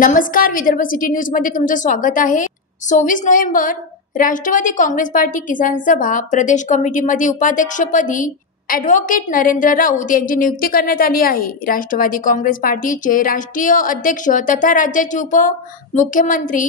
नमस्कार, Vidarbha city news मध्ये तुमचं स्वागत आहे। 26 नोव्हेंबर राष्ट्रवादी काँग्रेस पार्टी किसान सभा प्रदेश कमिटीमध्ये उपाध्यक्षपदी ॲडव्होकेट नरेंद्र राऊत यांची नियुक्ती करण्यात आली आहे। राष्ट्रवादी काँग्रेस पार्टीचे राष्ट्रीय अध्यक्ष तथा राज्याचे उपमुख्यमंत्री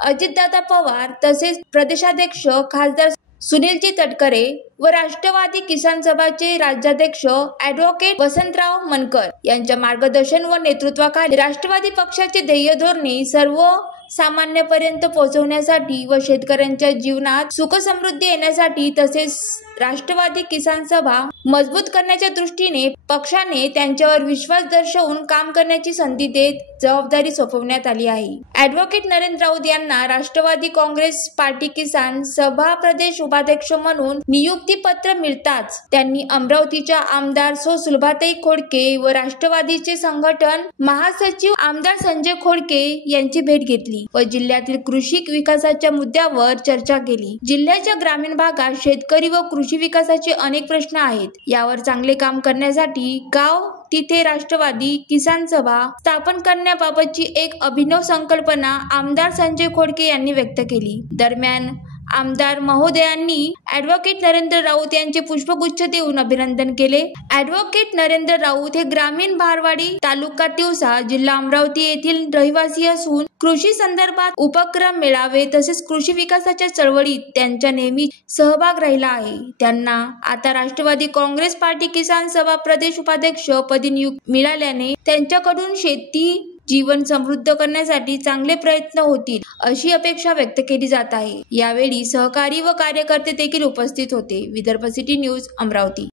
अजितदादा पवार तसेच प्रदेशाध्यक्ष खासदार सुनीलजी तटकरे व राष्ट्रवादी किसान सभाचे राज्याध्यक्ष ॲडव्होकेट वसंतराव मनकर यांच्या मार्गदर्शन व नेतृत्वाखाली राष्ट्रवादी पक्षाचे ध्येय धोरणे सर्व सामान्यपर्यंत पोहोचवण्यासाठी व शेतकऱ्यांच्या जीवनात सुख समृद्धी येण्यासाठी तसेच राष्ट्रवादी किसान सभा मजबूत करण्याच्या दृष्टीने पक्षाने त्यांच्यावर विश्वास दर्शवून काम करण्याची संधी देत जबाबदारी सोपवण्यात आली आहे। ॲडव्होकेट नरेंद्र राऊत यांना राष्ट्रवादी काँग्रेस पार्टी किसान सभा प्रदेश उपाध्यक्ष म्हणून नियुक्ती पत्र मिळताच त्यांनी अमरावतीच्या आमदार सौ सुलभाताई खोडके व राष्ट्रवादीचे संघटन महासचिव आमदार संजय खोडके यांची भेट घेतली व जिल्ह्यातील कृषी विकासाच्या मुद्द्यावर चर्चा केली। जिल्ह्याच्या ग्रामीण भागात शेतकरी व कृषी विकासाचे अनेक प्रश्न आहेत, यावर चांगले काम करण्यासाठी गाव तिथे राष्ट्रवादी किसान सभा स्थापन करण्याबाबतची एक अभिनव संकल्पना आमदार संजय खोडके यांनी व्यक्त केली। दरम्यान आमदार महोदयांनी ॲडव्होकेट नरेंद्र राऊत यांचे पुष्पगुच्छ देऊन अभिनंदन केले। ॲडव्होकेट नरेंद्र राऊत हे ग्रामीण भारवाडी तालुका तिवसा जिल्हा अमरावती येथील रहिवासी असून कृषी संदर्भात उपक्रम मेळावे तसेच कृषी विकासाच्या चळवळीत त्यांचा नेहमी सहभाग राहिला आहे। त्यांना आता राष्ट्रवादी काँग्रेस पार्टी किसान सभा प्रदेश उपाध्यक्ष पदी नियुक्ती मिळाल्याने त्यांच्याकडून शेती जीवन समृद्ध करण्यासाठी चांगले प्रयत्न होतील अशी अपेक्षा व्यक्त केली जात आहे। यावेळी सहकारी व कार्यकर्ते देखील उपस्थित होते। Vidarbha city news Amravati.